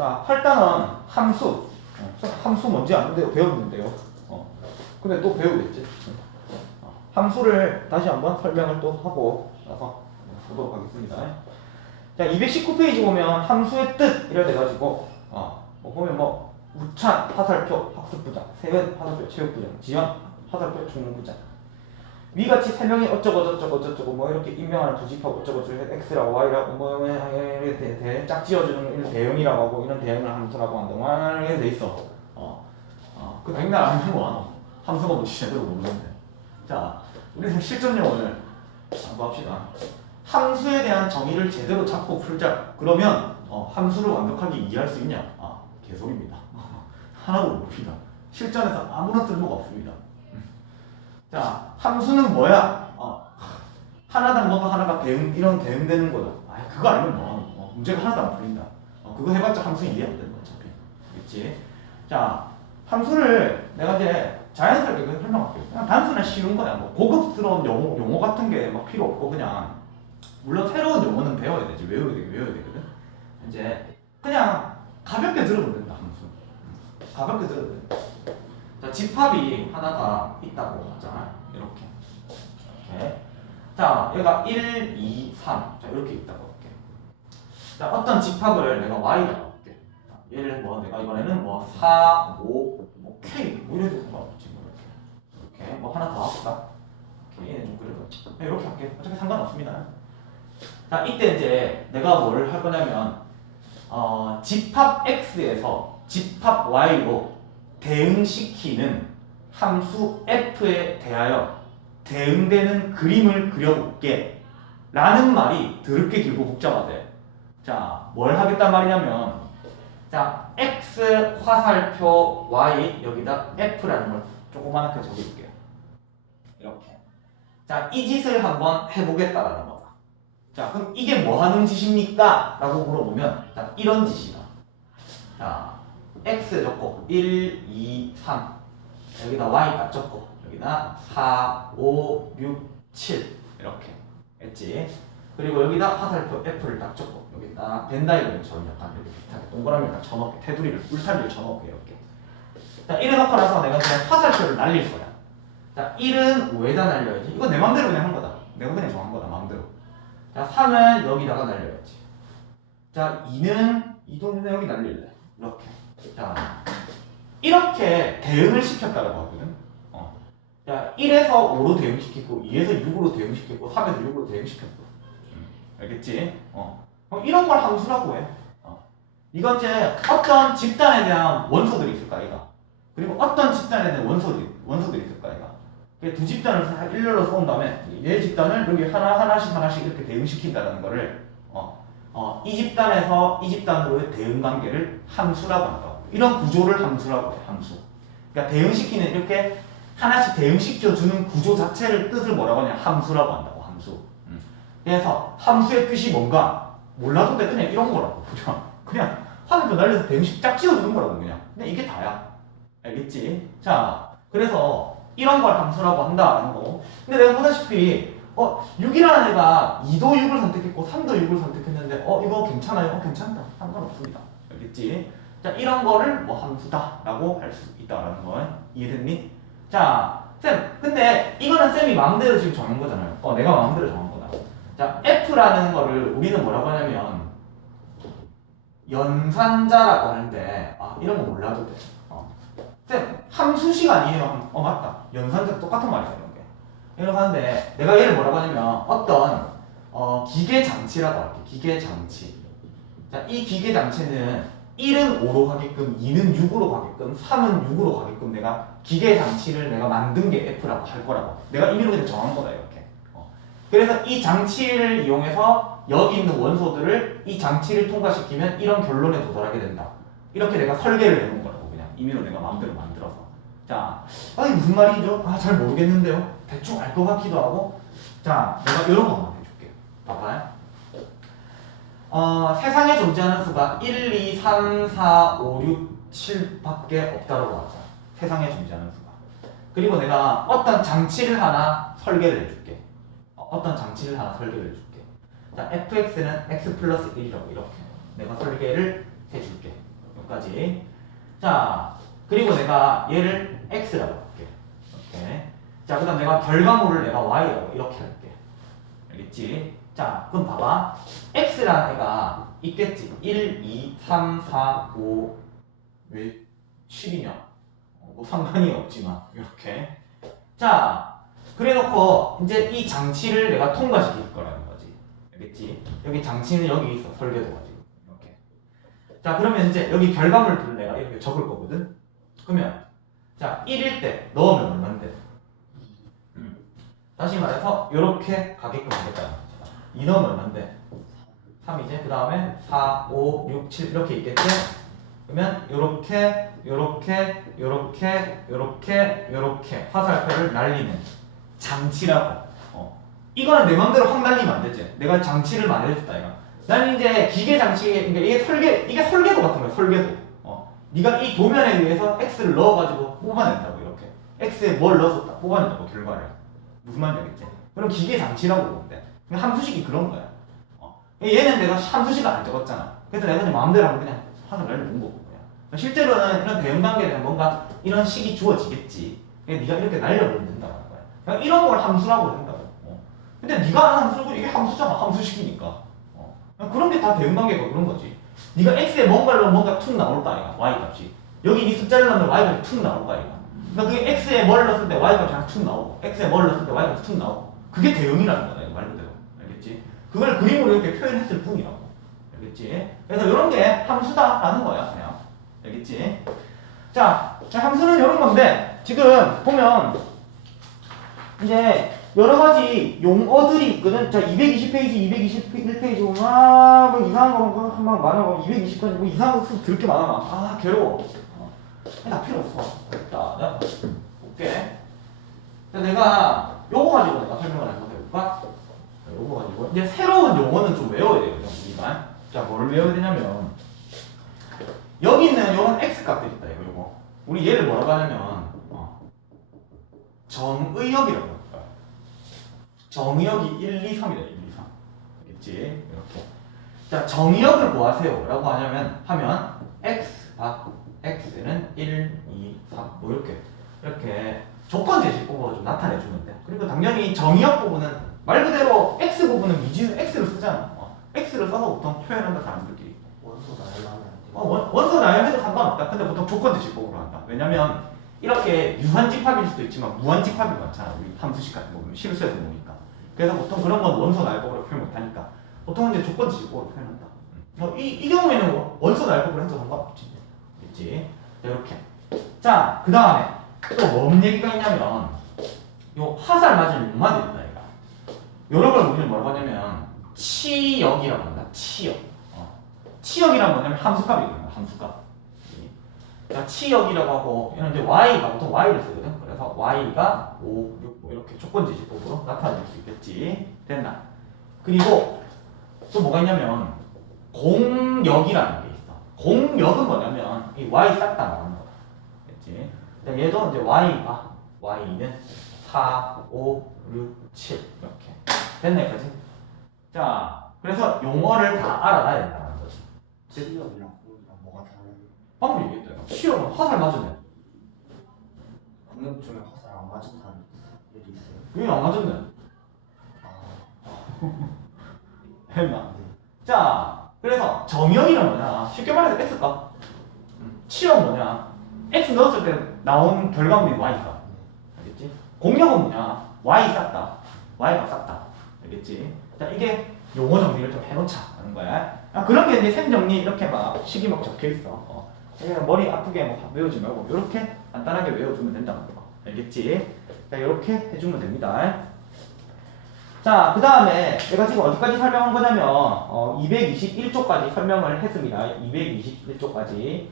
자, 8단은 함수. 어, 함수 뭔지 아는데요. 배웠는데요. 어. 근데 또 배우겠지. 어, 함수를 다시 한번 설명을 또 하고 나서 보도록 하겠습니다. 자, 219페이지 보면 함수의 뜻 이래 돼가지고 어, 뭐 보면 뭐 우찬 화살표 학습부장, 세연 화살표 체육부장, 지연 화살표 총무부장. 위같이 세 명이 어쩌고 저쩌고 저쩌고 뭐 이렇게 임명하는 부집하고 어쩌고 저쩌고 x라고 y라고 뭐 이렇게 대- 대- 짝 지어주는 이런 대응이라고 하고 이런 대응을 함수라고 한다. 뭐 이렇게 돼 있어. 어, 어, 그 백날 안 하는 거 함수가 뭔지 제대로 모르는데. 자, 우리 실전 용어를 한번 합시다. 함수에 대한 정의를 제대로 잡고 풀자. 그러면 어, 함수를 완벽하게 이해할 수 있냐? 아, 개소리입니다. 하나도 모릅니다. 실전에서 아무런 쓸모가 없습니다. 자, 함수는 뭐야? 어, 하나당 뭐가 하나가 대응 이런 대응되는 거다. 아, 그거 알면 뭐, 어, 문제가 하나도 안 풀린다. 어, 그거 해봤자 함수 이해 안 되는 거 어차피. 그렇지? 자, 함수를 내가 이제 자연스럽게 그냥 설명할게요. 그냥 단순한 쉬운 거야. 뭐 고급스러운 용어, 용어 같은 게 막 필요 없고 그냥 물론 새로운 용어는 배워야 되지. 외워야 되 외워야 되거든. 이제 그냥 가볍게 들어보면 된다. 함수. 음, 가볍게 들어보면. 자, 집합이 하나가 있다고 하잖아. 이렇게. 이렇게. 자, 얘가 1, 2, 3. 자, 이렇게 있다고 할게. 자, 어떤 집합을 내가 y라고 할게. 자, 얘를 뭐 내가 이번에는 뭐 4, 5, 뭐 k 뭐 이래도 상관없지 뭐 이렇게. 이렇게 뭐 하나 더 합시다. K는 좀 그래도 네, 이렇게 할게. 어차피 상관없습니다. 자, 이때 이제 내가 뭘 할 거냐면 어, 집합 x에서 집합 y로 대응시키는 함수 f에 대하여 대응되는 그림을 그려볼게 라는 말이 더럽게 길고 복잡하대. 자, 뭘 하겠단 말이냐면 자, x 화살표 y 여기다 f라는 걸 조그맣게 적어줄게요. 이렇게. 자, 이 짓을 한번 해보겠다라는 거다. 자, 그럼 이게 뭐 하는 짓입니까? 라고 물어보면 자, 이런 짓이다. 자, x 적고 1, 2, 3 여기다 y 딱 적고 여기다 4, 5, 6, 7 이렇게 했지. 그리고 여기다 화살표 F를 딱 적고 여기다 벤다이어처럼 약간 이렇게 비슷하게 동그라미를 딱 쳐넣게 테두리를 울타리를 쳐넣게 이렇게. 자 이래 놓고 나서 내가 그냥 화살표를 날릴 거야. 자 1은 5에다 날려야지? 이거 내 맘대로 그냥 한 거다. 내가 그냥 정한 거다 맘대로. 자 3은 여기다가 날려야지. 자 2는 2도 여기 날릴래. 이렇게 자, 이렇게 대응을 시켰다고 하거든. 어. 자, 1에서 5로 대응시키고, 2에서 6으로 대응시켰고, 3에서 6으로 대응시켰어. 음, 알겠지? 어. 그럼 이런 걸 함수라고 해. 어. 이건 이제 어떤 집단에 대한 원소들이 있을 까, 이가. 그리고 어떤 집단에 대한 원소들이, 원소들이 있을 까, 이가. 두 집단을 다 일렬로 쏘은 다음에, 얘 집단을 여기 하나, 하나씩, 하나씩 이렇게 대응시킨다는 거를, 어, 어, 이 집단에서 이 집단으로의 대응 관계를 함수라고 한다. 이런 구조를 함수라고 해, 함수. 그러니까 대응시키는 이렇게 하나씩 대응시켜주는 구조 자체를 뜻을 뭐라고 하냐, 함수라고 한다고, 함수. 음. 그래서 함수의 뜻이 뭔가 몰라도 돼, 그냥 이런 거라고. 그냥, 그냥 화살표 날려서 대응식 짝 지어주는 거라고, 그냥. 근데 이게 다야. 알겠지? 자, 그래서 이런 걸 함수라고 한다라는 거. 근데 내가 보다시피 어, 6이라는 애가 2도 6을 선택했고 3도 6을 선택했는데 어, 이거 괜찮아요? 어, 괜찮다. 상관없습니다. 알겠지? 자, 이런 거를 뭐 함수다라고 할 수 있다라는 거 이해됐니? 자, 쌤, 근데 이거는 쌤이 마음대로 지금 정한 거잖아요. 어, 내가 마음대로 정한 거다. 자, F라는 거를 우리는 뭐라고 하냐면 연산자라고 하는데 아, 이런 거 몰라도 돼. 어. 쌤, 함수식 아니에요? 어, 맞다. 연산자 똑같은 말이야, 이런 게. 이렇게 하는데 내가 얘를 뭐라고 하냐면 어떤 어, 기계 장치라고 할게. 기계 장치. 자, 이 기계 장치는 1은 5로 가게끔, 2는 6으로 가게끔, 3은 6으로 가게끔 내가 기계 장치를 내가 만든 게 F라고 할 거라고. 내가 임의로 그냥 정한 거다 이렇게. 어. 그래서 이 장치를 이용해서 여기 있는 원소들을 이 장치를 통과시키면 이런 결론에 도달하게 된다. 이렇게 내가 설계를 해놓은 거라고 그냥 임의로 내가 마음대로 만들어서. 자, 아 이게 무슨 말이죠? 아 잘 모르겠는데요. 대충 알 것 같기도 하고. 자, 내가 이런 거 한번 해줄게요. 봐봐요. 어, 세상에 존재하는 수가 1, 2, 3, 4, 5, 6, 7밖에 없다고 하자. 세상에 존재하는 수가. 그리고 내가 어떤 장치를 하나 설계를 해줄게. 어, 어떤 장치를 하나 설계를 해줄게. 자, fx는 x 플러스 1이라고 이렇게 내가 설계를 해줄게. 여기까지. 자, 그리고 내가 얘를 x라고 할게. 이렇게. 자, 그 다음 내가 결과물을 내가 y라고 이렇게 할게. 알겠지? 자, 그럼 봐봐. x라는 애가 있겠지. 1, 2, 3, 4, 5. 왜 7이냐? 어, 뭐 상관이 없지만 이렇게. 자, 그래 놓고 이제 이 장치를 내가 통과시킬 거라는 거지. 알겠지? 여기 장치는 여기 있어. 설계도 가지고 이렇게. 자, 그러면 이제 여기 결과물들을 내가 이렇게 적을 거거든. 그러면 자 1일 때 넣으면 얼마인데? 음. 다시 말해서 이렇게 가게끔 하겠다. 2넣 으면 얼마인데? 3이제 그 다음에 4, 5, 6, 7 이렇게 있겠지? 그러면 요렇게 요렇게 요렇게 요렇게 요렇게 화살표를 날리는 장치라고 어. 이거는 내 맘대로 확 날리면 안 되지 내가 장치를 말해줬다 이거 난 이제 기계 장치 그러니까 이게 설계 이게 설계도 같은 거야 설계도 어. 네가 이 도면에 의해서 x를 넣어가지고 뽑아낸다고 이렇게 x에 뭘 넣어서 딱 뽑아낸다고 결과를 무슨 말인지 알겠지? 그럼 기계 장치라고 그냥 함수식이 그런 거야. 어. 얘는 내가 함수식을 안 적었잖아. 그래서 내가 그냥 마음대로 하면 그냥 화를 날려놓은 거고 실제로는 이런 대응 단계에는 뭔가? 이런 식이 주어지겠지. 그냥 네가 이렇게 날려버리면 된다는 거야. 그냥 이런 걸 함수라고 한다고 어. 근데 네가 아는 함수고 이게 함수잖아. 함수식이니까. 어. 그냥 그런 게 다 대응 단계가 그런 거지. 네가 x에 넣으면 뭔가 툭 나올 거 아이가 y 값이. 여기 이 숫자를 넣으면 y 값이 툭 나올 거 아이가. 그러니까 그게 x에 뭘 넣었을 때 y 값이 툭 나오고 x에 뭘 넣었을 때 y 값이 툭 나오고. 그게 대응이라는 거다 이거 말 그대로. 알겠지? 그걸 그림으로 이렇게 표현했을 뿐이라고 알겠지? 그래서 이런 게 함수다라는 거야 그냥 알겠지? 자 함수는 이런 건데 지금 보면 이제 여러 가지 용어들이 있거든. 자, 220페이지, 221페이지 보면 아, 뭐 이상한 거 한방 많아. 뭐 220까지 뭐 이상한 거 쓰면 들게 많아. 아, 괴로워. 어. 나 필요 없어. 자, 내가 볼게. 자, 내가 요거 가지고 내가 설명을 한번 해볼까? 자, 요거 가지고 이제 새로운 용어는 좀 외워야 되거든, 우리가. 자, 뭐를 외워야 되냐면 여기 있는 요런 x 값들 있다, 이거 요거. 우리 얘를 뭐라고 하냐면 어, 정의역이라고 할 거야. 정의역이 1, 2, 3이다. 1, 2, 3. 알겠지? 이렇게. 자, 정의역을 구하세요. 라고 하냐면, 하면, x, 바, x는 1, 2, 3. 뭐, 이렇게. 이렇게 조건 제시법으로 좀 나타내주면 돼. 그리고 당연히 정의역 부분은 말 그대로 x 부분은 미지수 x를 쓰잖아. 어, x를 써서 보통 표현한다, 사람들끼리. 원소 나열하면 안 어, 원, 원소 나열해도 상관없다. 근데 보통 조건 제시법으로 한다. 왜냐면, 이렇게 유한 집합일 수도 있지만 무한 집합이 많잖아. 우리 함수식 같은 거 보면 실수해서 보니까. 그래서 보통 그런 건 원소 나열법으로 표현 못하니까 보통은 이제 조건 지식법으로 표현한다. 어, 이, 이 경우에는 원소 나열법으로 해도 상관없지. 있지. 이렇게. 자, 그 다음에 또 뭔 얘기가 있냐면 요 화살 맞은 용마들 있다 요런 걸 우리는 뭐라고 하냐면 치역이라고 한다. 치역. 어. 치역이란 뭐냐면 함수값이거든요. 함수값. 자, 치역이라고 하고 이런 이제 y가 보통 y를 쓰거든. 그래서 y가 5, 6, 뭐 이렇게 조건 지시법으로 나타낼 수 있겠지. 됐나? 그리고 또 뭐가 있냐면 공역이라는 게 있어. 공역은 뭐냐면 이 y 싹 다 나오는 거야. 됐지? 자, 얘도 이제 y가 y는 4, 5, 6, 7 이렇게 됐나 여기까지? 자, 그래서 용어를 다 알아놔야 된다는 거지. 치역이랑 공이랑 뭐가 다른 방금 얘기했잖아. 시험은 화살 맞으면 공역 중에 화살 안 맞은 사람이 일이 있어요? 여기 안 맞았네. 아, 했나? 네. 자, 그래서 정형이란 뭐냐? 쉽게 말해서 x값. 치역 뭐냐? x 넣었을 때 나온 결과물이 y값. 알겠지? 공역은 뭐냐? y 싹다. y가 싹다. 알겠지? 자, 이게 용어 정리를 좀 해놓자 하는 거야. 아, 그런 게 이제 셈 정리 이렇게 막 식이 막 적혀 있어. 어. 그냥 머리 아프게 뭐 외우지 말고 이렇게 간단하게 외워주면 된다는 거. 알겠지? 자, 이렇게 해주면 됩니다. 자, 그 다음에 내가 지금 어디까지 설명한 거냐면, 어, 221쪽까지 설명을 했습니다. 221쪽까지.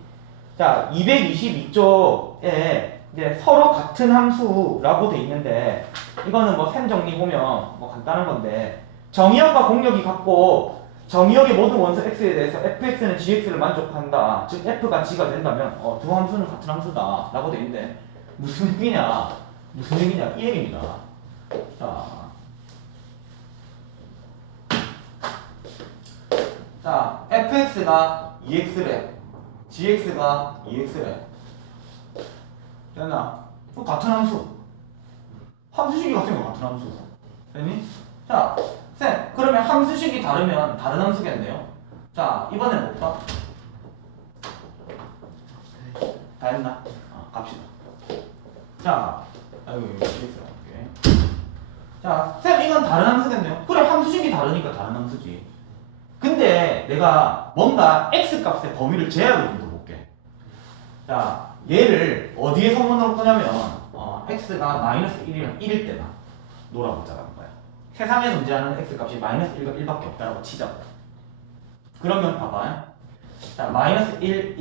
자, 222쪽에 이제 서로 같은 함수라고 돼 있는데, 이거는 뭐 셈 정리 보면 뭐 간단한 건데, 정의역과 공역이 같고, 정의역의 모든 원소 x에 대해서 fx는 gx를 만족한다. 즉, f가 g가 된다면, 어, 두 함수는 같은 함수다. 라고 돼 있는데, 무슨 얘기냐? 무슨 얘기냐? 이 얘기입니다. 자. 자, fx가 2x래. gx가 2x래. 됐나? 그 같은 함수. 함수식이 같은 거 같은 함수. 됐니? 자, 쌤, 그러면 함수식이 다르면 다른 함수겠네요. 자, 이번엔 볼까? 다 했나? 아, 갑시다. 자, 아이고, 이거 나올게. 자, 쌤, 이건 다른 함수겠네요. 그래, 함수식이 다르니까 다른 함수지. 근데 내가 뭔가 x 값의 범위를 제약을 좀 둬볼게. 자, 얘를 어디에 성분으로 끄냐면 어, x가 마이너스 1이랑 1일 때만 놀아보자라는 거야. 세상에 존재하는 x 값이 마이너스 1과 1밖에 없다라고 치자고. 그러면 봐봐. 자, 마이너스 1,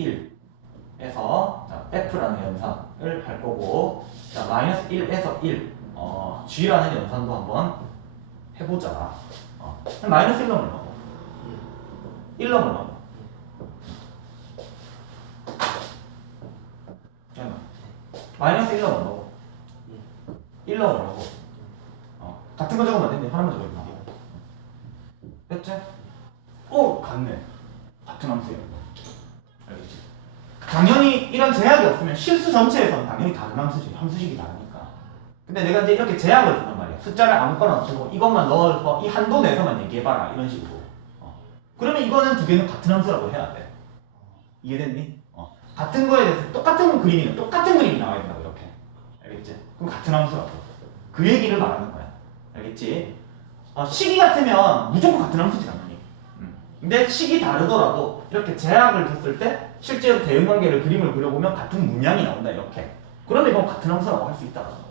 1에서 자, f라는 연산을 할 거고 자, 마이너스 1에서 1, 어, g라는 연산도 한번 해보자. 어, 마이너스 1로 넣어. 1로 넣어. 잠깐만. 마이너스 1로 넣어. 1로 넣고. 어, 같은 거 적으면 안 되는데 하나만 적어야 됐지? 오! 같네. 같은 함수야. 알겠지? 당연히 이런 제약이 없으면 실수 전체에서는 당연히 다른 함수지. 함수식이 다르니까. 근데 내가 이제 이렇게 제약을 준단 말이야. 숫자를 아무거나 없애고 이것만 넣어서 이 한도 내에서만 얘기해봐라. 이런 식으로. 어. 그러면 이거는 두 개는 같은 함수라고 해야 돼. 이해됐니? 어. 같은 거에 대해서 똑같은 그림이 똑같은 그림이 나와야. 알겠지? 그럼 같은 함수라고. 그 얘기를 말하는 거야. 알겠지? 어, 식이 같으면 무조건 같은 함수지 당연히. 음. 근데 식이 다르더라도 이렇게 제약을 줬을 때 실제로 대응관계를 그림을 그려보면 같은 문양이 나온다 이렇게. 그러면 이건 같은 함수라고 할 수 있다는 거지.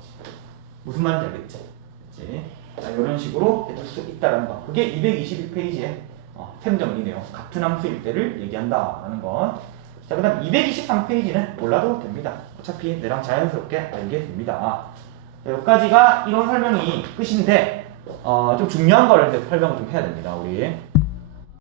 무슨 말인지 알겠지? 알겠지? 자, 이런 식으로 해줄 수 있다는 거. 그게 221페이지에 어, 템 정리네요. 같은 함수일 때를 얘기한다라는 거. 자, 그 다음 223페이지는 몰라도 됩니다. 어차피 내랑 자연스럽게 알게 됩니다. 자, 여기까지가 이론 설명이 끝인데, 어, 좀 중요한 거를 설명을 좀 해야 됩니다, 우리.